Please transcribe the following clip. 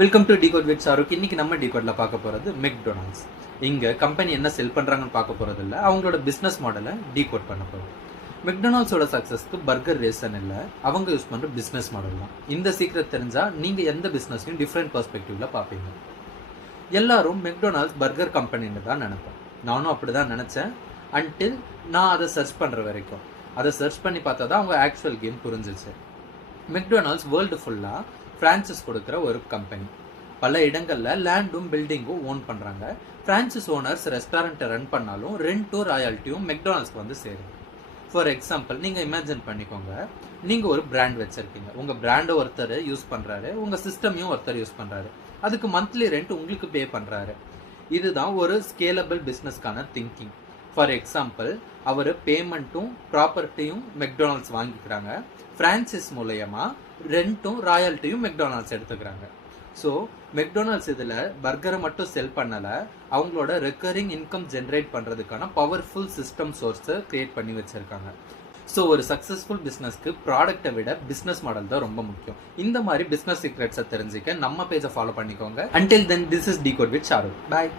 Welcome to decode with Shahrukh. இன்னைக்கு நம்ம டிகோட்ல பார்க்க போறது மெக்டொனால்ட்ஸ். இங்க கம்பெனி என்ன செல் பண்றாங்கன்னு பார்க்க போறது இல்ல, அவங்களோட பிசினஸ் மாடலை டிகோட் பண்ண போறோம். மெக்டொனால்ட்ஸோட சக்சஸ்க்கு பர்கர் ரேசன் இல்ல, அவங்க யூஸ் பண்ற பிசினஸ் மாடல் தான். இந்த சீக்ரெட் தெரிஞ்சா நீங்க எந்த பிசினஸையும் டிஃப்ரெண்ட் பெர்ஸ்பெக்டிவ்ல பார்ப்பீங்க. எல்லாரும் மெக்டொனால்ட்ஸ் பர்கர் கம்பெனின்னு தான் நினைப்போம். நானும் அப்படிதான் நினைச்சேன் அன்டில் நான் அதை சர்ச் பண்ற வரைக்கும். அதை சர்ச் பண்ணி பார்த்தா தான் அவங்க ஆக்சுவல் கேம் புரிஞ்சிச்சு. மெக்டொனால்ட்ஸ் வேர்ல்டு ஃபுல்லா பிரான்சைஸ் கொடுக்குற ஒரு கம்பெனி. பல இடங்கள்ல லேண்டும் பில்டிங்கும் ஓன் பண்றாங்க. பிரான்சைஸ் ஓனர்ஸ் ரெஸ்டாரண்ட்டை ரன் பண்ணாலும் ரெண்டும் ராயல்ட்டியும் மெக்டொனால்ட்ஸ்க்கு வந்து சேரும். ஃபார் எக்ஸாம்பிள், நீங்க இமேஜின் பண்ணிக்கோங்க, நீங்க ஒரு பிராண்ட் வச்சிருக்கீங்க. உங்க பிராண்டை ஒருத்தர் யூஸ் பண்றாரு, உங்க சிஸ்டமையும் ஒருத்தர் யூஸ் பண்றாரு. அதுக்கு மந்த்லி ரெண்ட் உங்களுக்கு பே பண்றாரு. இதுதான் ஒரு ஸ்கேலபிள் பிசினஸ்க்கான திங்கிங். ஃபார் எக்ஸாம்பிள், அவர் பேமெண்ட்டும் ப்ராப்பர்ட்டியும் மெக்டொனால்ட்ஸ் வாங்கிக்கிறாங்க. பிரான்சைஸ் மூலயமா ரெண்ட்டும் ராயல்ட்டியும் மெக்டொனால்ட்ஸ் எடுத்துக்கிறாங்க. ஸோ மெக்டொனால்ட்ஸ் இதில் பர்கரை மட்டும் செல் பண்ணலை, அவங்களோட ரெக்கரிங் இன்கம் ஜென்ரேட் பண்ணுறதுக்கான பவர்ஃபுல் சிஸ்டம் சோர்ஸை கிரியேட் பண்ணி வச்சுருக்காங்க. ஸோ ஒரு சக்ஸஸ்ஃபுல் பிஸ்னஸ்க்கு ப்ராடக்ட்டை விட பிஸ்னஸ் மாடல் தான் ரொம்ப முக்கியம். இந்த மாதிரி பிஸ்னஸ் சீக்ரெட்ஸை தெரிஞ்சுக்க நம்ம பேஜை ஃபாலோ பண்ணிக்கோங்க. Until then, this is decode with Shahrukh. Bye.